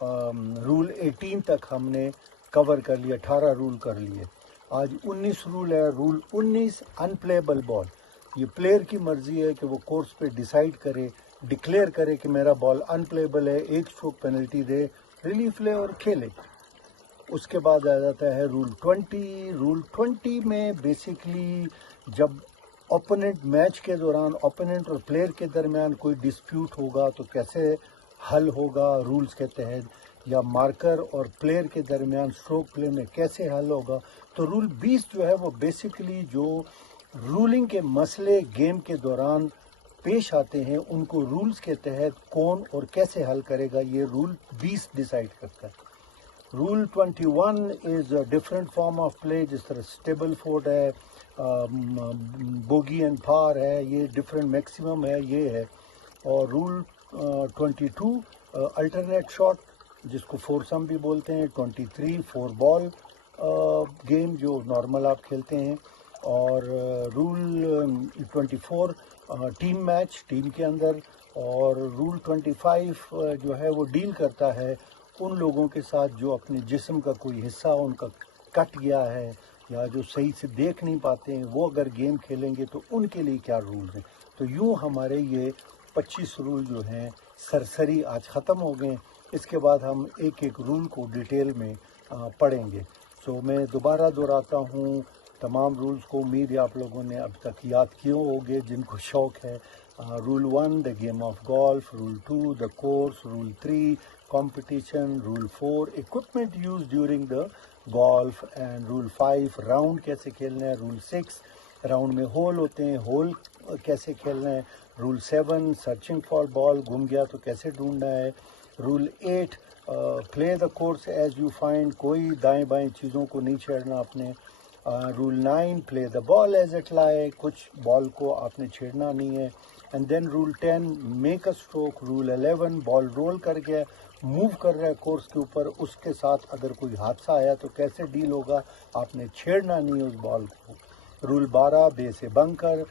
Role 18 تک ہم نے کور کر لیا، 18 رول کر لیے. آج 19 رول ہے. رول 19 ان پلیبل بال. یہ پلیئر کی مرضی ہے کہ وہ کورس پہ ڈیسائیڈ کرے، ڈکلیئر کرے کہ میرا بال ان پلیبل ہے، ایک اسٹروک پینلٹی دے، ریلیف لے اور کھیلے. اس کے بعد آ جاتا ہے رول 20. رول 20 میں بیسکلی جب اوپوننٹ میچ کے دوران اوپوننٹ اور پلیئر کے درمیان کوئی ڈسپیوٹ ہوگا تو کیسے حل ہوگا رولز کے تحت، یا مارکر اور پلیئر کے درمیان اسٹروک پلے میں کیسے حل ہوگا. تو رول 20 جو ہے وہ بیسکلی جو رولنگ کے مسئلے گیم کے دوران پیش آتے ہیں ان کو رولز کے تحت کون اور کیسے حل کرے گا، یہ رول 20 ڈیسائیڈ کرتا ہے. Rule 21 is different form of play, جس طرح اسٹیبل فورٹ ہے، بوگی اینڈ پار ہے، یہ ڈفرینٹ میکسیمم ہے، یہ ہے. اور رول 22 الٹرنیٹ شاٹ جس کو فورسم بھی بولتے ہیں. 23 4 بال گیم جو نارمل آپ کھیلتے ہیں. اور رول 24 ٹیم میچ ٹیم کے اندر. اور رول 25 جو ہے وہ ڈیل کرتا ہے ان لوگوں کے ساتھ جو اپنے جسم کا کوئی حصہ ان کا کٹ گیا ہے یا جو صحیح سے دیکھ نہیں پاتے ہیں، وہ اگر گیم کھیلیں گے تو ان کے لیے کیا رولز ہیں. تو یوں ہمارے یہ 25 رول جو ہیں سرسری آج ختم ہو گئے. اس کے بعد ہم ایک ایک رول کو ڈیٹیل میں پڑھیں گے. سو میں دوبارہ دہراتا ہوں تمام رولز کو. امید ہے آپ لوگوں نے اب تک یاد کیے ہوں گے جن کو شوق ہے. Rule 1 the game of golf. Rule 2 the course. Rule 3 competition. Rule 4 equipment used during the golf. And Rule 5 round کیسے کھیلنا ہے. Rule 6 راؤنڈ میں ہول ہوتے ہیں، ہول کیسے کھیلنا ہے. Rule 7 سرچنگ فار بال، گم گیا تو کیسے ڈھونڈنا ہے. Rule 8 play the course as you find، کوئی دائیں بائیں چیزوں کو نہیں چھیڑنا اپنے. Rule 9 play the ball as it lie، کچھ بال کو آپ نے چھیڑنا نہیں ہے. And then rule 10 make a stroke. Rule 11 ball roll کر گیا، موو کر رہا ہے کورس کے اوپر، اس کے ساتھ اگر کوئی حادثہ آیا تو کیسے ڈیل ہوگا، آپ نے چھیڑنا نہیں ہے اس بال کو. رول 12 بے سے bunker.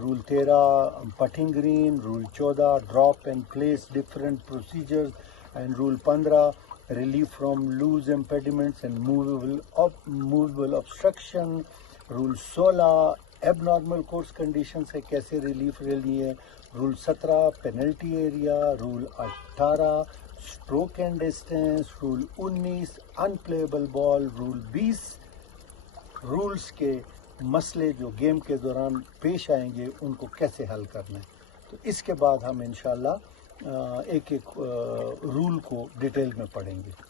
Rule 13 putting green. Rule 14 drop and place different procedures. And rule 15 relief from loose impediments and movable obstruction. Rule 16 ایب نارمل کورس کنڈیشن سے کیسے ریلیف لینی ہے. Rule 17 penalty area. Rule 18 stroke and distance. Rule 19 unplayable ball. Rule 20 rules کے مسئلے جو game کے دوران پیش آئیں گے ان کو کیسے حل کرنا ہے. تو اس کے بعد ہم انشاءاللہ ایک ایک رول کو ڈیٹیل میں پڑھیں گے.